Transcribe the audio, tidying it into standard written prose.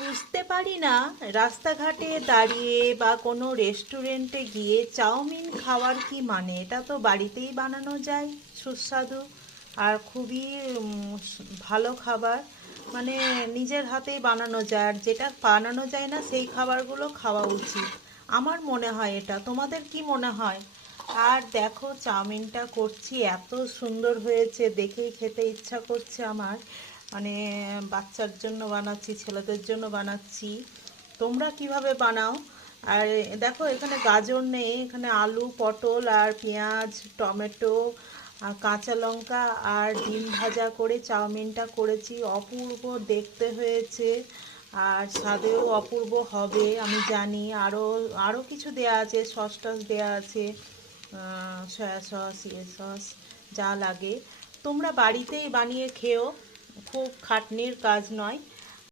বুঝতে পারি না রাস্তাঘাটে দাঁড়িয়ে বা কোনো রেস্টুরেন্টে গিয়ে চাউমিন খাওয়ার কি মানে। এটা তো বাড়িতেই বানানো যায়, সুস্বাদু আর খুবই ভালো খাবার। মানে নিজের হাতেই বানানো যায়, আর যেটা বানানো যায় না সেই খাবারগুলো খাওয়া উচিত। আমার মনে হয় এটা, তোমাদের কি মনে হয়? আর দেখো চাউমিনটা করছি, এত সুন্দর হয়েছে, দেখেই খেতে ইচ্ছা করছে আমার। মানে বাচ্চার জন্য বানাচ্ছি, ছেলেদের জন্য বানাচ্ছি। তোমরা কিভাবে বানাও? আর দেখো এখানে গাজর নেই, এখানে আলু, পটল আর পেঁয়াজ, টমেটো আর কাঁচা লঙ্কা আর ডিম ভাজা করে চাউমিনটা করেছি। অপূর্ব দেখতে হয়েছে আর স্বাদেও অপূর্ব হবে আমি জানি। আরও আরও কিছু দেয়া আছে, সস টস দেয়া আছে, সয়া সস, ইয়ে সস, যা লাগে। তোমরা বাড়িতেই বানিয়ে খেও, খুব খাটনির কাজ নয়।